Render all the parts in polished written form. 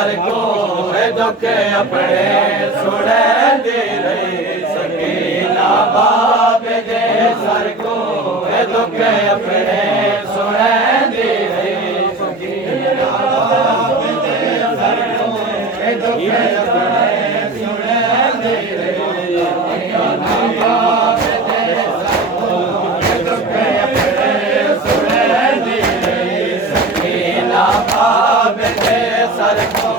sir को दुख अपने सुने दे रही सकीना बाबे दे सर को दुख अपने सुने दे रही सकीना बाबे दे सर को दुख अपने सुने दे रही सकीना बाबे दे सर को दुख अपने सुने दे रही सकीना बाबे दे सर को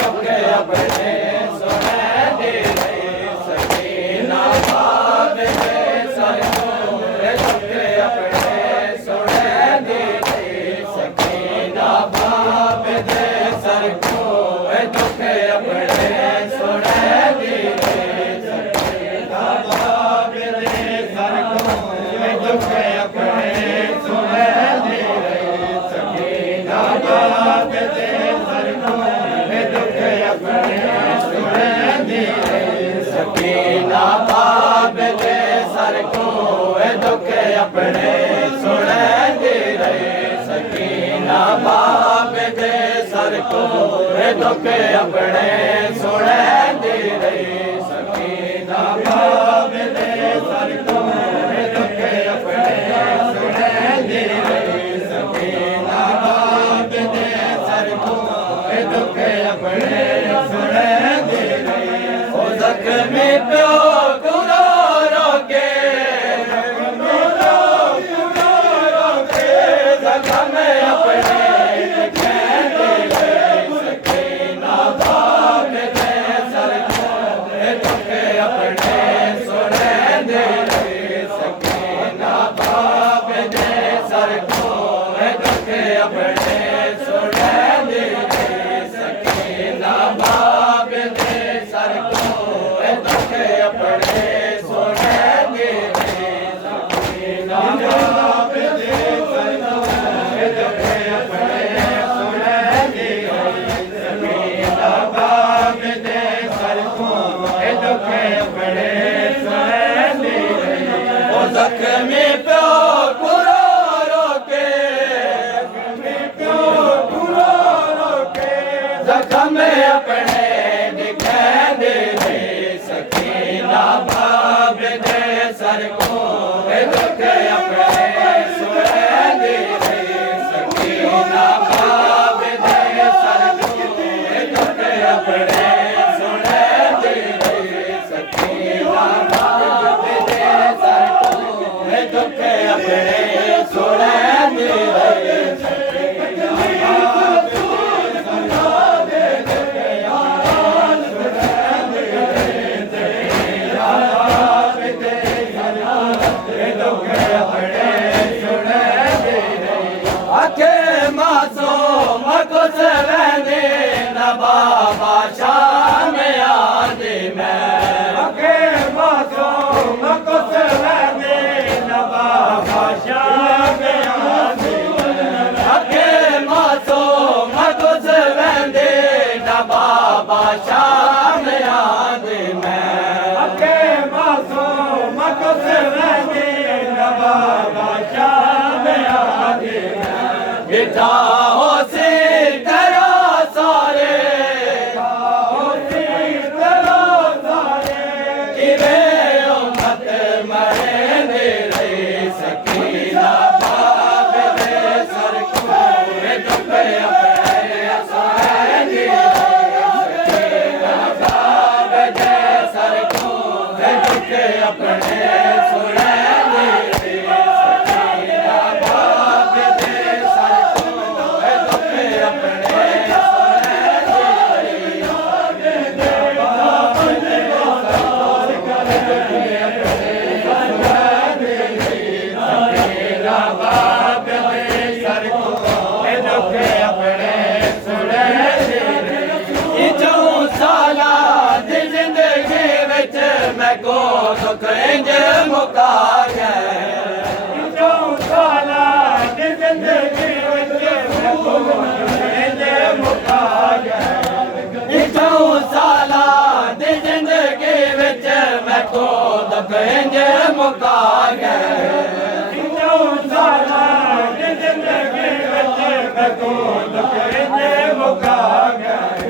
दुख अपने सुने दे रही सकीना बाबे दे सर को दुख अपने सुने दे रही सकीना बाबे दे सर को दुख अपने सुने दे रही सकीना बाबे दे सर को दुख अपने सुने दे रही सकीना बाबे दे सर को दुख अपने सुने दे रही सकीना बाबे दे सर को दुख अपने सुने दे रही सकीना बाबे दे सर को दुख अपने सुने दे रही सकीना बाबे दे सर को दुख अपने सुने दे रही सकीना बाबे दे सर को दुख अपने सुने दे रही ओ जख्मी प्यो गुरो रोके जख्म अपने दिखे दे रही सकीना बाबे दे सर को दुख अपने सुने दे रही सकीना बाबे दे सर को दुख अपने सुने दे रही सकीना बाबे दे सर को दुख अपने सुने दे रही सकीना बाबे दे सर को दुख अपने सुने दे रही सकीना बाबे दे सर को दुख अपने सुने दे रही ओ जख्मी प्यो गुरो रोके जख्म अपने दिखे दे रही सकीना बाबे दे सर को दुख अपने सुने दे रही सकीना बाबे दे सर को दुख अपने सुने दे रही सकीना बाबे दे सर को दुख अपने सुने दे रही सकीना बाबा शाम याद में अके मासूम कुछ रहने न बाबा शाम याद में अके मासूम कुछ रहने न बाबा शाम याद में अके मासूम कुछ रहने न बाबा शाम याद में बिठा हो से दुख इंज मुका गए जो साला जिंदगी विच इंज मुका गए जो साला जिंदगी विच मैं को दुख इंज मुका गए जो साला जिंदगी विच मैं को दुख इंज मुका गए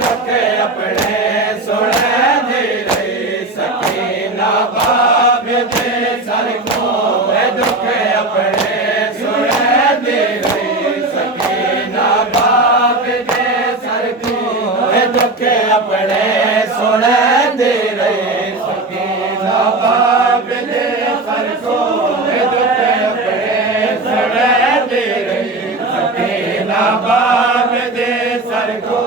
दुख अपने सुने दे सकीना बाप दे सर को दुख अपने सुने दे सकीना बाप दे सर को दुख अपने सुने दे सकीना बाप दे सर को दुख अपने सुने दे सकीना बाप दे सर को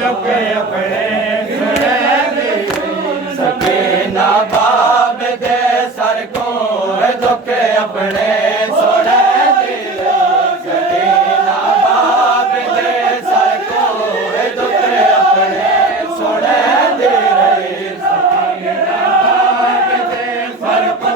दुख अपने सुने दे सकीना बाप दे सर को दुख अपने सुने दे सकीना बाप दे सर को दुख अपने सुने दे सकीना बाप दे सर को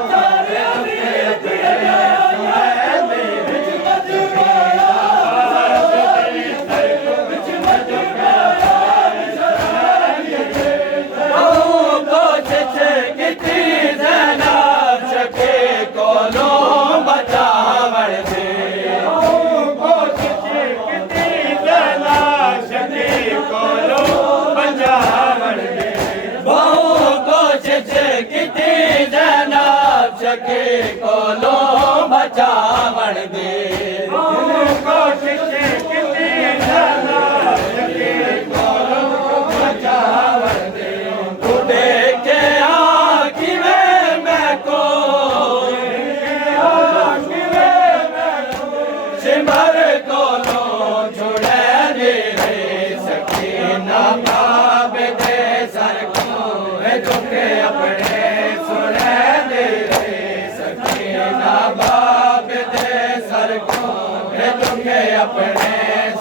के कोलो बचावण दे कोशिश कितनी जाना सके कोलो बचावण दे तू देखे आँखी में मैं को सिमर कोलो छुड़े दे सकीना बाप दे सर को दुख अपने सुने दे सकीना बाप दे सर को दुख अपने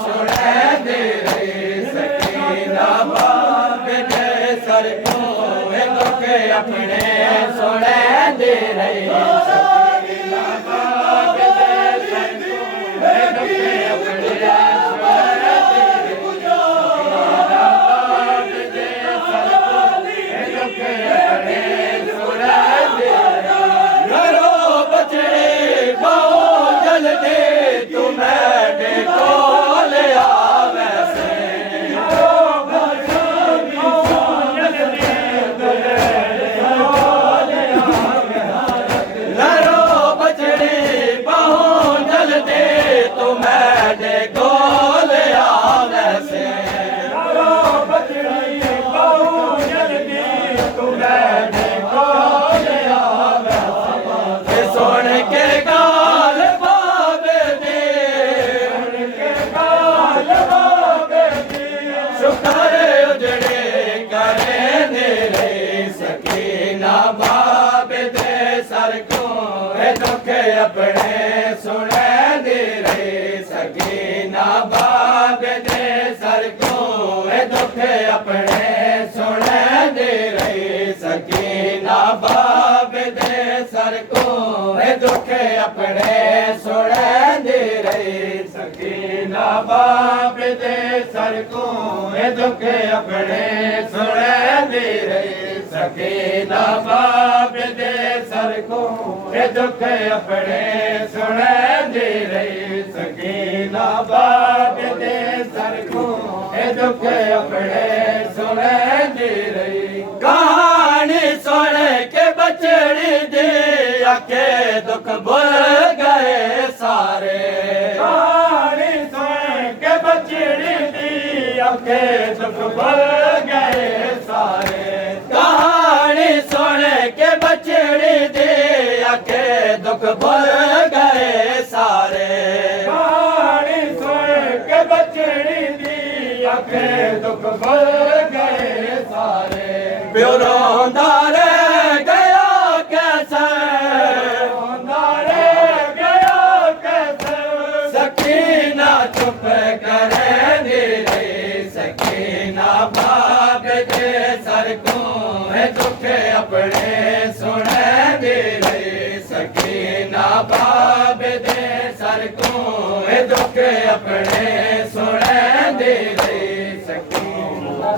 सुने दे सकीना बाप दे सर को दुख अपने सुने दे सकीना बाप दे सर को दुख अपने बाप दे सर को दुख अपने सुने दे सकीना बाप दे सर को दुख अपने सुने दे सकीना बाप दे सर को दुख अपने सुने दे सकीना बाप दे सर को दुख अपने सुने दे सकीना बाप दे सर को दुख अपने सुने दे सकीना बाप दे सर को दुख अपने सुने दे कहानी सुन के बछड़ी दे आके दुख भूल गए सारे कहानी सुन के बछड़ी दी आके दुख भूल गए सारे कहानी सुन के बछड़ी दे आके दुख भूल गए सारे कहानी सुन के बछड़ी दी आके दुख भूल गए सारे ब्योरोंदा रह गया कैसे गया कैसे सकीना चुप करे दे सकीना बाप दे सर को दुख अपने सुने दे सकीना बाप दे सर को दुख अपने सुने दे सकीना